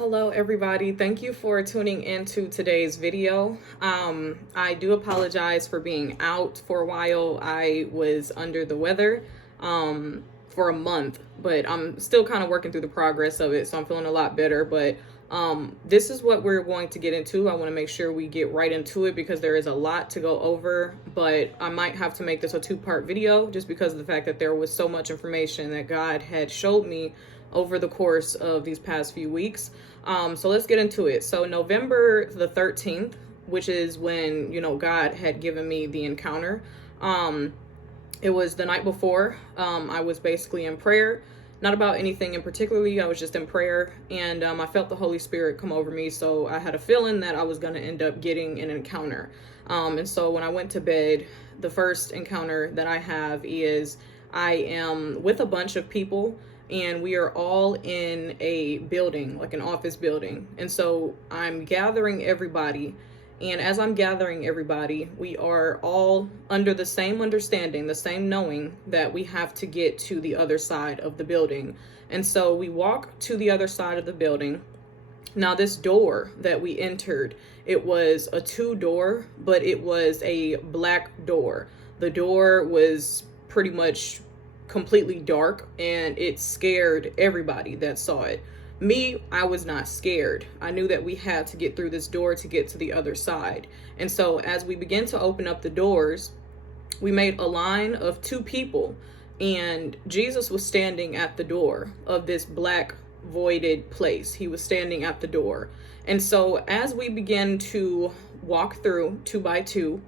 Hello everybody, thank you for tuning into today's video. I do apologize for being out for a while. I was under the weather for a month, but I'm still kind of working through the progress of it, so I'm feeling a lot better. But this is what we're going to get into. I want to make sure we get right into it because there is a lot to go over, but I might have to make this a two-part video just because of the fact that there was so much information that God had showed me over the course of these past few weeks. So let's get into it. So November the 13th, which is when, God had given me the encounter. It was the night before. I was basically in prayer, not about anything in particularly. I was just in prayer, and I felt the Holy Spirit come over me. So I had a feeling that I was going to end up getting an encounter. And so when I went to bed, the first encounter that I have is I am with a bunch of people, and we are all in a building, like an office building. And so I'm gathering everybody. And as I'm gathering everybody, we are all under the same understanding, the same knowing that we have to get to the other side of the building. And so we walk to the other side of the building. Now, this door that we entered, it was a two-door, but it was a black door. The door was pretty much completely dark, and it scared everybody that saw it. Me, I was not scared. I knew that we had to get through this door to get to the other side. And so as we began to open up the doors, we made a line of two people, and Jesus was standing at the door of this black voided place. He was standing at the door. And so as we began to walk through two by two,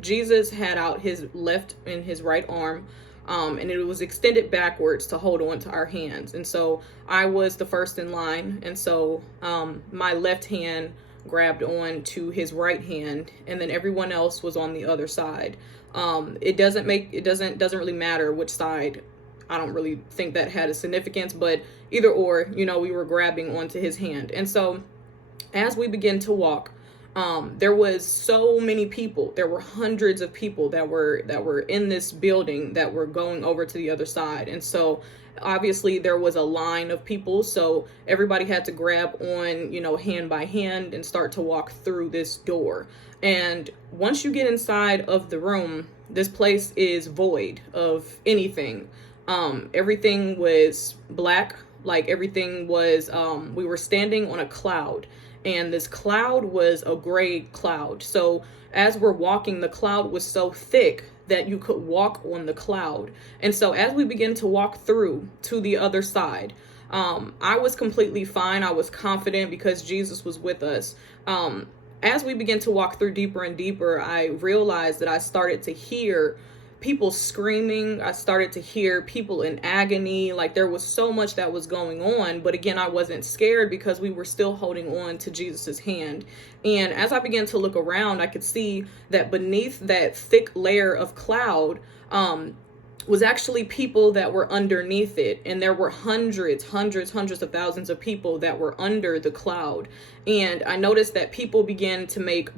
Jesus had out his left and his right arm, and it was extended backwards to hold on to our hands. And so I was the first in line. And so my left hand grabbed on to his right hand, and then everyone else was on the other side. It doesn't really matter which side. I don't really think that had a significance, but either or, we were grabbing onto his hand. And so as we begin to walk, there was so many people. There were hundreds of people that were in this building that were going over to the other side. And so obviously there was a line of people. So everybody had to grab on, hand by hand and start to walk through this door. And once you get inside of the room, this place is void of anything. Everything was black. Like everything was, we were standing on a cloud. And this cloud was a gray cloud. So as we're walking, the cloud was so thick that you could walk on the cloud. And so as we begin to walk through to the other side, I was completely fine. I was confident because Jesus was with us. As we begin to walk through deeper and deeper, I realized that I started to hear people screaming. I started to hear people in agony. Like there was so much that was going on. But again, I wasn't scared because we were still holding on to Jesus's hand. And as I began to look around, I could see that beneath that thick layer of cloud, was actually people that were underneath it. And there were hundreds of thousands of people that were under the cloud. And I noticed that people began to make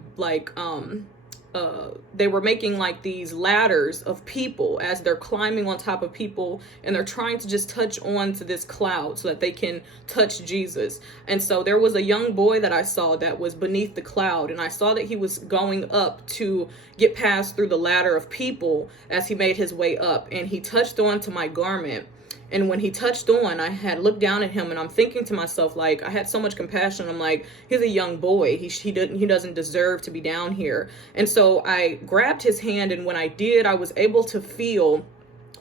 they were making like these ladders of people as they're climbing on top of people, and they're trying to just touch on to this cloud so that they can touch Jesus. And so there was a young boy that I saw that was beneath the cloud, and I saw that he was going up to get past through the ladder of people as he made his way up, and he touched on to my garment. And when he touched on, I had looked down at him, and I'm thinking to myself, like, I had so much compassion. I'm like, he's a young boy. He doesn't deserve to be down here. And so I grabbed his hand, and when I did, I was able to feel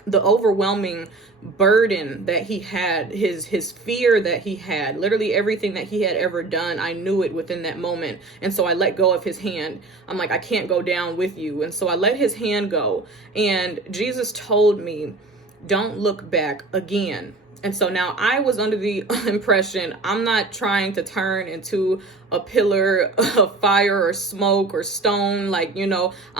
the overwhelming burden that he had, his fear that he had, literally everything that he had ever done. I knew it within that moment. And so I let go of his hand. I'm like, I can't go down with you. And so I let his hand go. And Jesus told me, don't look back again. And so now I was under the impression I'm not trying to turn into a pillar of fire or smoke or stone. Like, I'm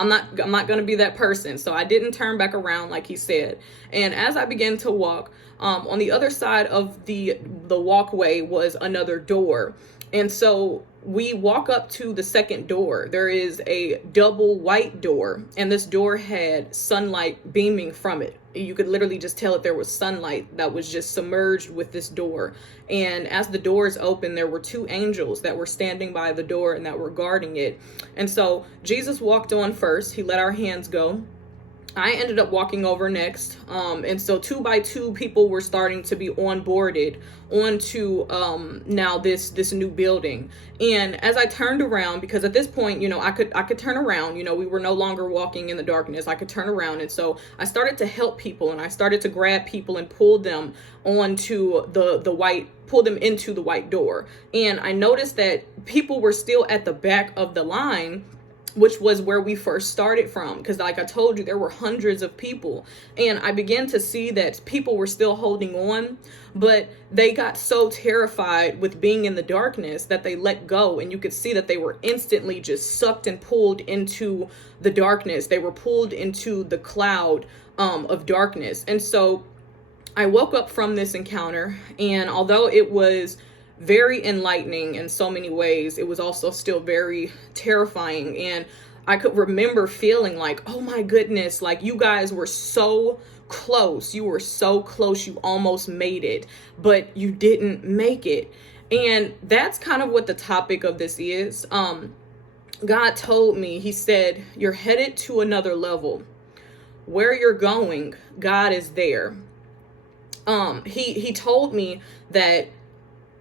not going to be that person. So I didn't turn back around like he said. And as I began to walk, on the other side of the walkway was another door. And so we walk up to the second door. There is a double white door, and this door had sunlight beaming from it. You could literally just tell that there was sunlight that was just submerged with this door. And as the doors opened, there were two angels that were standing by the door and that were guarding it. And so Jesus walked on first. He let our hands go. I ended up walking over next. And so 2 by 2 people were starting to be onboarded onto now this new building. And as I turned around, because at this point, I could turn around, we were no longer walking in the darkness. I could turn around. And so I started to help people, and I started to grab people and pull them onto pull them into the white door. And I noticed that people were still at the back of the line, which was where we first started from. Because like I told you, there were hundreds of people. And I began to see that people were still holding on, but they got so terrified with being in the darkness that they let go. And you could see that they were instantly just sucked and pulled into the darkness. They were pulled into the cloud of darkness. And so I woke up from this encounter, and although it was very enlightening in so many ways, it was also still very terrifying. And I could remember feeling like, oh my goodness, like you guys were so close. You were so close. You almost made it, but you didn't make it. And that's kind of what the topic of this is. God told me, he said, you're headed to another level. Where you're going, God is there. He told me that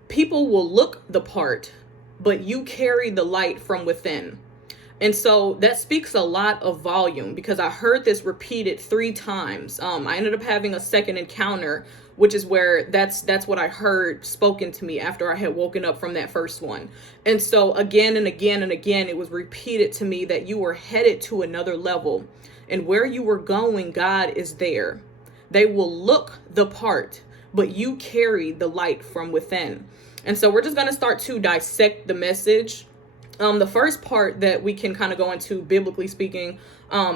people will look the part, but you carry the light from within. And so that speaks a lot of volume, because I heard this repeated 3 times. I ended up having a second encounter, which is where that's what I heard spoken to me after I had woken up from that first one. And so again and again and again, it was repeated to me that you were headed to another level, and where you were going, God is there. They will look the part, but you carry the light from within. And so we're just going to start to dissect the message. The first part that we can kind of go into, biblically speaking,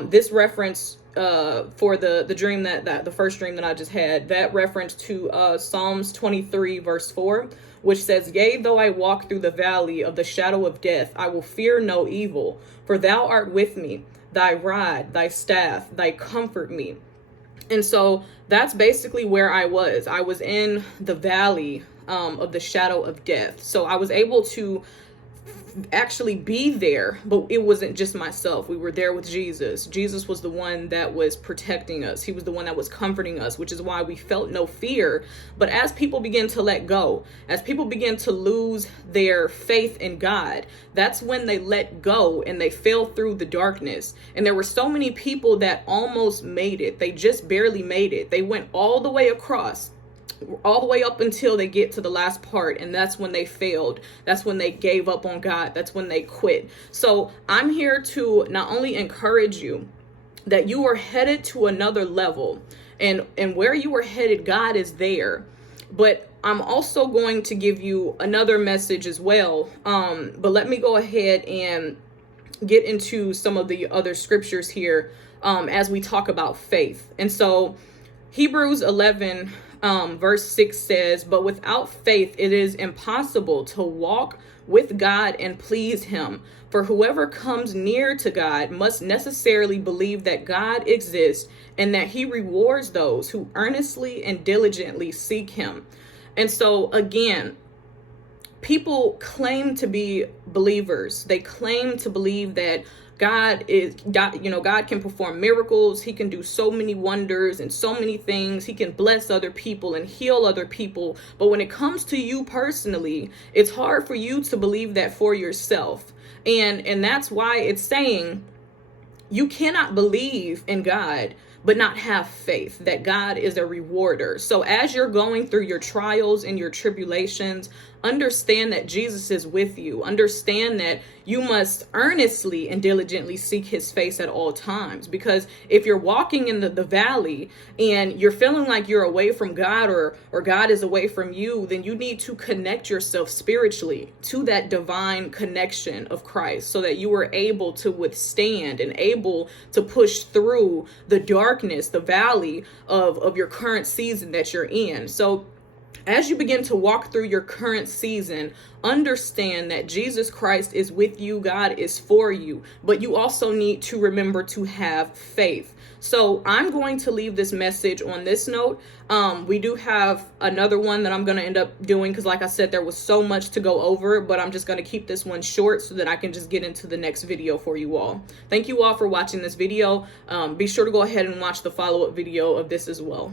this reference for the dream that the first dream that I just had, that reference to Psalms 23 verse 4, which says, yea, though I walk through the valley of the shadow of death, I will fear no evil, for thou art with me. Thy rod, thy staff, thy comfort me. And so that's basically where I was. I was in the valley of the shadow of death. So I was able to actually be there, but it wasn't just myself. We were there with Jesus. Jesus was the one that was protecting us. He was the one that was comforting us, which is why we felt no fear. But as people begin to let go, as people begin to lose their faith in God, that's when they let go and they fell through the darkness. And there were so many people that almost made it. They just barely made it. They went all the way across, all the way up until they get to the last part, and that's when they failed. That's when they gave up on God. That's when they quit. So I'm here to not only encourage you that you are headed to another level, and where you are headed, God is there. But I'm also going to give you another message as well. But let me go ahead and get into some of the other scriptures here as we talk about faith. And so Hebrews 11 verse 6 says, but without faith, it is impossible to walk with God and please him. For whoever comes near to God must necessarily believe that God exists and that he rewards those who earnestly and diligently seek him. And so again, people claim to be believers. They claim to believe that God can perform miracles. He can do so many wonders and so many things. He can bless other people and heal other people. But when it comes to you personally, it's hard for you to believe that for yourself. And that's why it's saying you cannot believe in God but not have faith that God is a rewarder. So as you're going through your trials and your tribulations, understand that Jesus is with you. Understand that you must earnestly and diligently seek his face at all times. Because if you're walking in the valley and you're feeling like you're away from God or God is away from you, then you need to connect yourself spiritually to that divine connection of Christ so that you are able to withstand and able to push through the darkness, the valley of your current season that you're in. So As you begin to walk through your current season, understand that Jesus Christ is with you, God is for you, but you also need to remember to have faith. So I'm going to leave this message on this note. We do have another one that I'm going to end up doing because, like I said, there was so much to go over, but I'm just going to keep this one short so that I can just get into the next video for you all. Thank you all for watching this video. Be sure to go ahead and watch the follow-up video of this as well.